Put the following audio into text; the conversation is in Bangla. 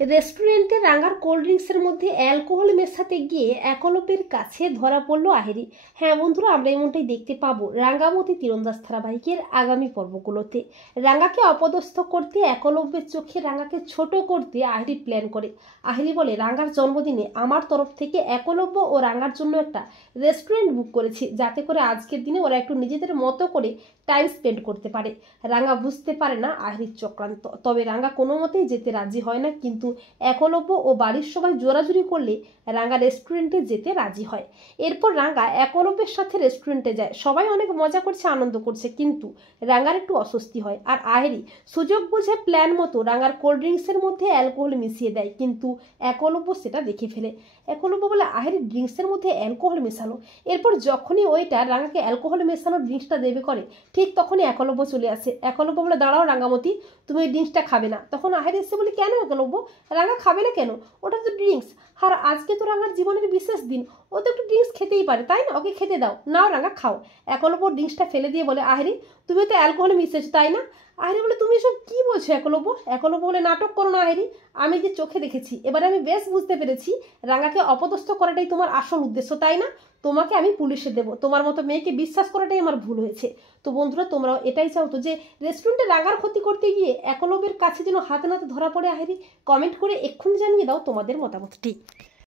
রেস্টুরেন্টে রাঙার কোল্ড ড্রিঙ্কসের মধ্যে অ্যালকোহল মেশাতে গিয়ে একলব্যের কাছে ধরা পড়ল আহেরি। হ্যাঁ বন্ধুরা, আমরা এমনটাই দেখতে পাবো রাঙ্গামতি তীরন্দাজ ধারাবাহিকের আগামী পর্বগুলোতে। রাঙ্গাকে অপদস্থ করতে, একলব্যের চোখে রাঙ্গাকে ছোট করতে আহেরি প্ল্যান করে। আহেরি বলে, রাঙ্গার জন্মদিনে আমার তরফ থেকে একলব্য ও রাঙ্গার জন্য একটা রেস্টুরেন্ট বুক করেছি, যাতে করে আজকের দিনে ওরা একটু নিজেদের মতো করে টাইম স্পেন্ড করতে পারে। রাঙ্গা বুঝতে পারে না আহেরির চক্রান্ত, তবে রাঙ্গা কোনো মতেই যেতে রাজি হয় না, কিন্তু একলব্য ও বাড়ির সবাই জোরাজুরি করলে রাঙ্গা রেস্টুরেন্টে যেতে রাজি হয়। এরপর রাঙ্গা একলব্যের সাথে রেস্টুরেন্টে যায়। সবাই অনেক মজা করছে, আনন্দ করছে, কিন্তু রাঙ্গার একটু অস্বস্তি হয়। আর আহেরি সুযোগ বুঝে প্ল্যান মতো রাঙ্গার কোল্ড ড্রিঙ্কসের মধ্যে অ্যালকোহল মিশিয়ে দেয়, কিন্তু একলব্য সেটা দেখে ফেলে। একলব্য বলে, আহেরি ড্রিঙ্কসের মধ্যে অ্যালকোহল মেশালো। এরপর যখনই ওইটার রাঙ্গাকে অ্যালকোহল মেশানো ড্রিঙ্কসটা দেবে করে, ঠিক তখনই একলব্য চলে আসে। একলব্য বলে, দাঁড়াও রাঙ্গামতি, তুমি ওই ড্রিঙ্কসটা খাবে না। তখন আহেরি এসে বলে, কেন একলব্য, রাঙা খাবে না কেন? ওটা তো ড্রিঙ্কস। আর আজকে তো রাঙার জীবনের বিশেষ দিন, ও তো একটু ড্রিঙ্কস খেতেই পারে, তাই না? ওকে খেতে দাও, নাও রাঙা খাও। একলব্য ড্রিঙ্কসটা ফেলে দিয়ে বলে, আহেরি তুমি তো অ্যালকোহল মিশিয়েছো, তাই না? আহেরি বলে, তুমি এসব কি বলছো একলব্য? একলব্য বলে, নাটক করো না আহেরি, আমি যে চোখে দেখেছি, এবারে আমি বেশ বুঝতে পেরেছি রাঙাকে অপদস্থ করাটাই তোমার আসল উদ্দেশ্য, তাই না? তোমাকে আমি পুলিশে দেবো, তোমার মতো মেয়েকে বিশ্বাস করাটাই আমার ভুল হয়েছে। তো বন্ধুরা, তোমরাও এটাই চাও তো যে রেস্টুরেন্টে রাঙার ক্ষতি করতে গিয়ে একলব্যের কাছে যেন হাতে নাতে ধরা পড়ে আহেরি? কমেন্ট করে এক্ষুনি জানিয়ে দাও তোমাদের মতামতটি।